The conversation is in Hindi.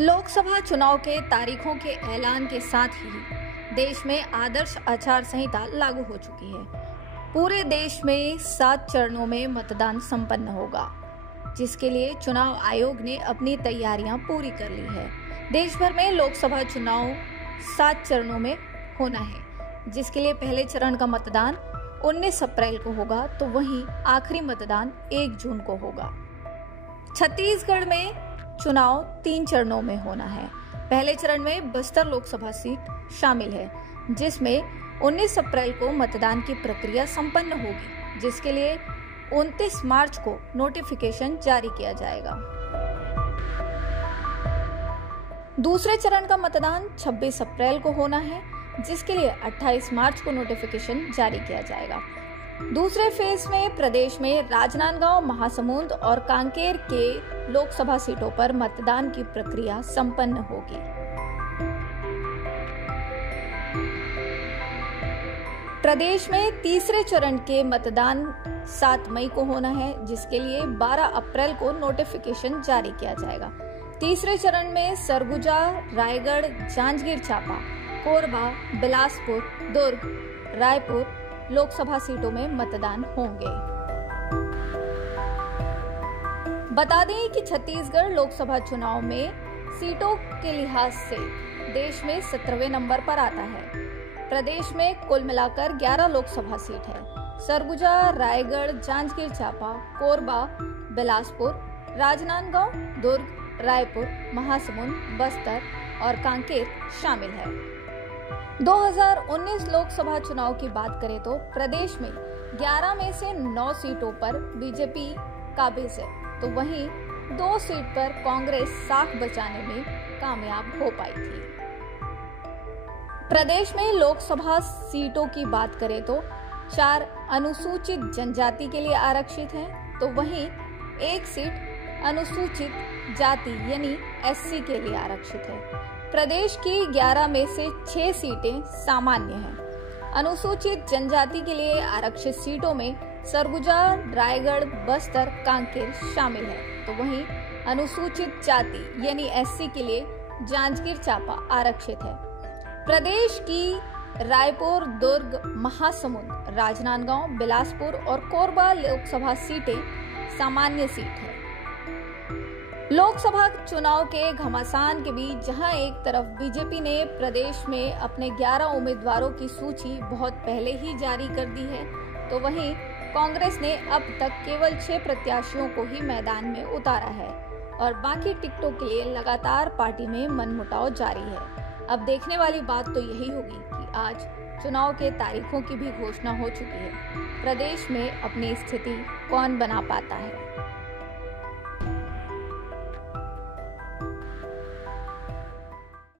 लोकसभा चुनाव के तारीखों के ऐलान के साथ ही देश में आदर्श आचार संहिता लागू हो चुकी है। पूरे देश में 7 चरणों में मतदान संपन्न होगा, जिसके लिए चुनाव आयोग ने अपनी तैयारियां पूरी कर ली है। देश भर में लोकसभा चुनाव 7 चरणों में होना है, जिसके लिए पहले चरण का मतदान 19 अप्रैल को होगा, तो वहीं आखिरी मतदान 1 जून को होगा। छत्तीसगढ़ में चुनाव 3 चरणों में होना है। पहले चरण में बस्तर लोकसभा सीट शामिल है, जिसमें 19 अप्रैल को मतदान की प्रक्रिया संपन्न होगी, जिसके लिए 29 मार्च को नोटिफिकेशन जारी किया जाएगा। दूसरे चरण का मतदान 26 अप्रैल को होना है, जिसके लिए 28 मार्च को नोटिफिकेशन जारी किया जाएगा। दूसरे फेज में प्रदेश में राजनांदगांव, महासमुंद और कांकेर के लोकसभा सीटों पर मतदान की प्रक्रिया संपन्न होगी। प्रदेश में तीसरे चरण के मतदान 7 मई को होना है, जिसके लिए 12 अप्रैल को नोटिफिकेशन जारी किया जाएगा। तीसरे चरण में सरगुजा, रायगढ़, जांजगीर चांपा, कोरबा, बिलासपुर, दुर्ग, रायपुर लोकसभा सीटों में मतदान होंगे। बता दें कि छत्तीसगढ़ लोकसभा चुनाव में सीटों के लिहाज से देश में 17वें नंबर पर आता है। प्रदेश में कुल मिलाकर 11 लोकसभा सीट है। सरगुजा, रायगढ़, जांजगीर चांपा, कोरबा, बिलासपुर, राजनांदगांव, दुर्ग, रायपुर, महासमुंद, बस्तर और कांकेर शामिल है। 2019 लोकसभा चुनाव की बात करें तो प्रदेश में 11 में से 9 सीटों पर बीजेपी काबिज है, तो वहीं 2 सीट पर कांग्रेस साख बचाने में कामयाब हो पाई थी। प्रदेश में लोकसभा सीटों की बात करें तो 4 अनुसूचित जनजाति के लिए आरक्षित है, तो वहीं 1 सीट अनुसूचित जाति यानी एससी के लिए आरक्षित है। प्रदेश की 11 में से 6 सीटें सामान्य हैं। अनुसूचित जनजाति के लिए आरक्षित सीटों में सरगुजा, रायगढ़, बस्तर, कांकेर शामिल है, तो वहीं अनुसूचित जाति यानी एससी के लिए जांजगीर चांपा आरक्षित है। प्रदेश की रायपुर, दुर्ग, महासमुंद, राजनांदगांव, बिलासपुर और कोरबा लोकसभा सीटें सामान्य सीट है। लोकसभा चुनाव के घमासान के बीच जहां एक तरफ बीजेपी ने प्रदेश में अपने 11 उम्मीदवारों की सूची बहुत पहले ही जारी कर दी है, तो वहीं कांग्रेस ने अब तक केवल 6 प्रत्याशियों को ही मैदान में उतारा है और बाकी टिकटों के लिए लगातार पार्टी में मनमुटाव जारी है। अब देखने वाली बात तो यही होगी कि आज चुनाव के तारीखों की भी घोषणा हो चुकी है। प्रदेश में अपनी स्थिति कौन बना पाता है।